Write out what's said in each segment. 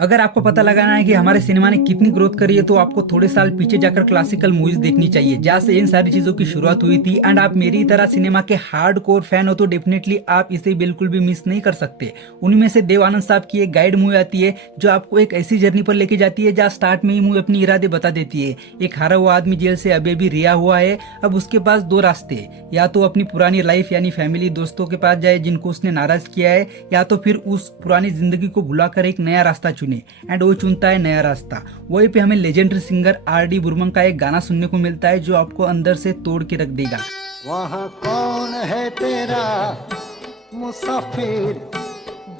अगर आपको पता लगाना है कि हमारे सिनेमा ने कितनी ग्रोथ करी है तो आपको थोड़े साल पीछे जाकर क्लासिकल मूवीज देखनी चाहिए, जहाँ से इन सारी चीजों की शुरुआत हुई थी। एंड आप मेरी तरह सिनेमा के हार्ड कोर फैन हो तो डेफिनेटली आप इसे बिल्कुल भी मिस नहीं कर सकते। उनमें से देव आनंद साहब की एक गाइड मूवी आती है जो आपको एक ऐसी जर्नी पर लेके जाती है जहाँ स्टार्ट में ही मूवी अपनी इरादे बता देती है। एक हारा हुआ आदमी जेल से अभी भी रिहा हुआ है। अब उसके पास दो रास्ते, या तो अपनी पुरानी लाइफ यानी फैमिली दोस्तों के पास जाए जिनको उसने नाराज किया है, या तो फिर उस पुरानी जिंदगी को भुलाकर एक नया रास्ता चुने। एंड वो चुनता है नया रास्ता। वहीं पे हमें लेजेंडरी सिंगर आर.डी. बर्मन का एक गाना सुनने को मिलता है जो आपको अंदर से तोड़ के रख देगा। वहाँ कौन है तेरा मुसाफिर,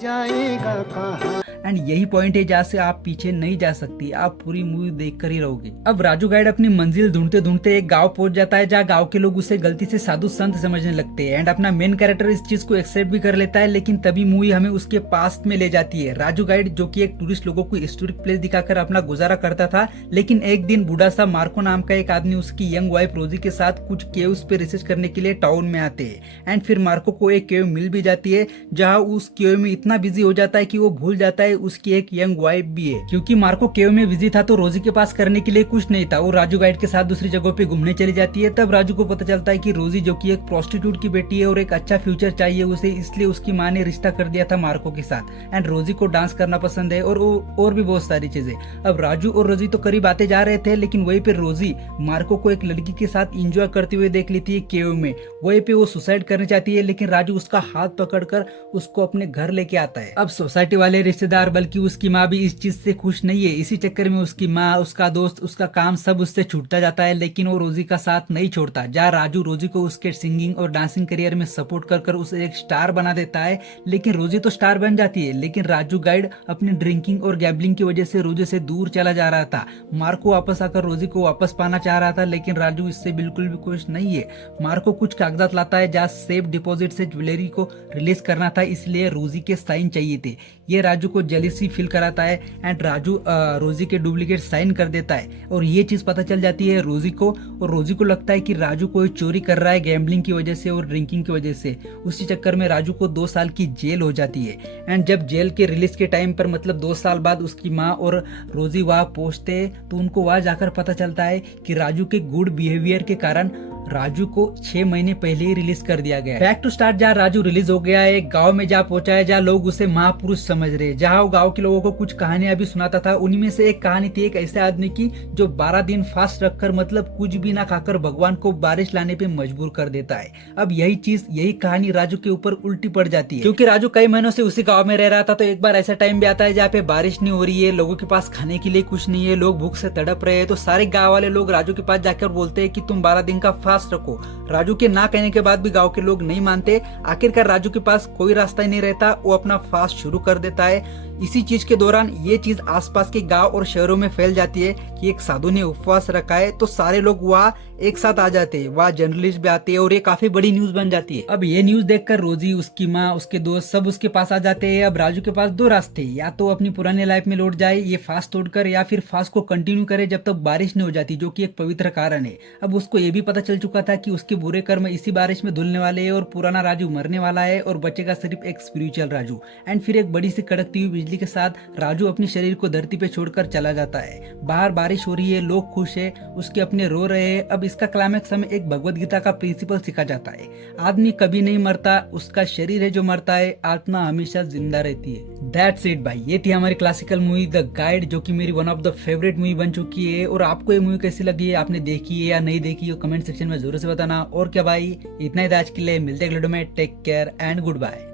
जाएगा कहाँ। एंड यही पॉइंट है जहाँ से आप पीछे नहीं जा सकती, आप पूरी मूवी देखकर ही रहोगे। अब राजू गाइड अपनी मंजिल ढूंढते ढूंढते एक गांव पहुंच जाता है जहाँ गांव के लोग उसे गलती से साधु संत समझने लगते हैं। एंड अपना मेन कैरेक्टर इस चीज को एक्सेप्ट भी कर लेता है, लेकिन तभी मूवी हमें उसके पास्ट में ले जाती है। राजू गाइड जो कि एक टूरिस्ट लोगों को हिस्टोरिक प्लेस दिखाकर अपना गुजारा करता था, लेकिन एक दिन बूढ़ा सा मार्को नाम का एक आदमी उसकी यंग वाइफ रोजी के साथ कुछ केव्स पे रिसर्च करने के लिए टाउन में आते हैं। एंड फिर मार्को को एक केव मिल भी जाती है जहाँ उस केव में इतना बिजी हो जाता है कि वो भूल जाता है उसकी एक यंग वाइफ भी है। क्योंकि मार्को केव में बिजी था तो रोजी के पास करने के लिए कुछ नहीं था। वो राजू गाइड के साथ दूसरी जगह पे घूमने चली जाती है। तब राजू को पता चलता है कि रोजी जो कि एक प्रोस्टिट्यूट की बेटी है और एक अच्छा फ्यूचर चाहिए उसे, इसलिए उसकी माँ ने रिश्ता कर दिया था मार्को के साथ। एंड रोजी को डांस करना पसंद है और भी बहुत सारी चीजें। अब राजू और रोजी तो करीब आते जा रहे थे, लेकिन वहीं पे रोजी मार्को को एक लड़की के साथ इंजॉय करते हुए देख लेती है केव में। वहीं पे वो सुसाइड करना चाहती है, लेकिन राजू उसका हाथ पकड़कर उसको अपने घर लेके आता है। अब सोसाइटी वाले रिश्तेदार बल्कि उसकी माँ भी इस चीज से खुश नहीं है। इसी चक्कर में उसकी माँ, उसका दोस्त, उसका काम सब उससे छूटता जाता है, लेकिन वो रोजी का साथ नहीं छोड़ता। जहाँ राजू रोजी को उसके सिंगिंग और डांसिंग करियर में सपोर्ट कर उसे एक स्टार बना देता है, लेकिन रोजी तो स्टार बन जाती है। लेकिन राजू गाइड अपनी ड्रिंकिंग और गैम्बलिंग की वजह से रोजी से दूर चला जा रहा था। मार्को वापस आकर रोजी को वापस पाना चाह रहा था, लेकिन राजू इससे बिल्कुल भी खुश नहीं है। मार्को कुछ कागजात लाता है जहाँ सेफ डिपॉजिट से ज्वेलरी को रिलीज करना था, इसलिए रोजी के साइन चाहिए थे। ये राजू को जेलिसी फील कराता है एंड राजू रोजी के डुप्लीकेट साइन कर देता है और ये चीज पता चल जाती है रोजी को। और रोजी को लगता है कि राजू कोई चोरी कर रहा है गैम्बलिंग की वजह से और ड्रिंकिंग की वजह से। उसी चक्कर में राजू को 2 साल की जेल हो जाती है। एंड जब जेल के रिलीज के टाइम पर मतलब 2 साल बाद उसकी माँ और रोजी वहाँ पहुंचते तो उनको वहां जाकर पता चलता है कि राजू के गुड बिहेवियर के कारण राजू को 6 महीने पहले ही रिलीज कर दिया गया है। बैक टू स्टार्ट जहाँ राजू रिलीज हो गया है, एक गांव में जा पहुंचा है जहाँ लोग उसे महापुरुष समझ रहे, जहाँ वो गांव के लोगों को कुछ कहानियां भी सुनाता था। उन्हीं में से एक कहानी थी एक ऐसे आदमी की जो 12 दिन फास्ट रखकर मतलब कुछ भी ना खाकर भगवान को बारिश लाने पे मजबूर कर देता है। अब यही कहानी राजू के ऊपर उल्टी पड़ जाती है, क्योंकि राजू कई महीनों से उसी गाँव में रह रहा था। तो एक बार ऐसा टाइम भी आता है जहाँ पे बारिश नहीं हो रही है, लोगों के पास खाने के लिए कुछ नहीं है, लोग भूख से तड़प रहे हैं। तो सारे गाँव वाले लोग राजू के पास जाकर बोलते हैं कि तुम 12 दिन का फास्ट रखो। राजू के ना कहने के बाद भी गांव के लोग नहीं मानते। आखिरकार राजू के पास कोई रास्ता ही नहीं रहता, वो अपना फास्ट शुरू कर देता है। इसी चीज के दौरान ये चीज आसपास के गांव और शहरों में फैल जाती है कि एक साधु ने उपवास रखा है। तो सारे लोग वहाँ एक साथ आ जाते हैं, वहाँ जर्नलिस्ट भी आते हैं और ये काफी बड़ी न्यूज बन जाती है। अब ये न्यूज देखकर रोजी, उसकी माँ, उसके दोस्त सब उसके पास आ जाते हैं। अब राजू के पास 2 रास्ते, या तो अपनी पुरानी लाइफ में लौट जाए ये फास्ट तोड़कर, या फिर फास्ट को कंटिन्यू करे जब तक बारिश नहीं हो जाती, जो कि एक पवित्र कारण है। अब उसको ये भी पता चल चुका था कि उसके बुरे कर्म इसी बारिश में धुलने वाले हैं और पुराना राजू मरने वाला है और बचेगा सिर्फ एक स्पिरिचुअल राजू। एंड फिर एक बड़ी सी कड़कती हुई बिजली के साथ राजू अपने शरीर को धरती पे छोड़कर चला जाता है। बाहर बारिश हो रही है, लोग खुश है, उसके अपने रो रहे हैं। अब इसका क्लाइमैक्स हमें एक भगवत गीता का प्रिंसिपल सिखा जाता है, आदमी कभी नहीं मरता, उसका शरीर है जो मरता है, आत्मा हमेशा जिंदा रहती है। दैट्स इट भाई, ये थी हमारी क्लासिकल मूवी द गाइड, जो कि मेरी one of the favourite movie बन चुकी है। और आपको ये मूवी कैसी लगी है, आपने देखी है या नहीं देखी है, कमेंट सेक्शन में जरूर से बताना। और क्या भाई, इतना ही आज के लिए, मिलते हैं अगले वीडियो में। Take care and good bye.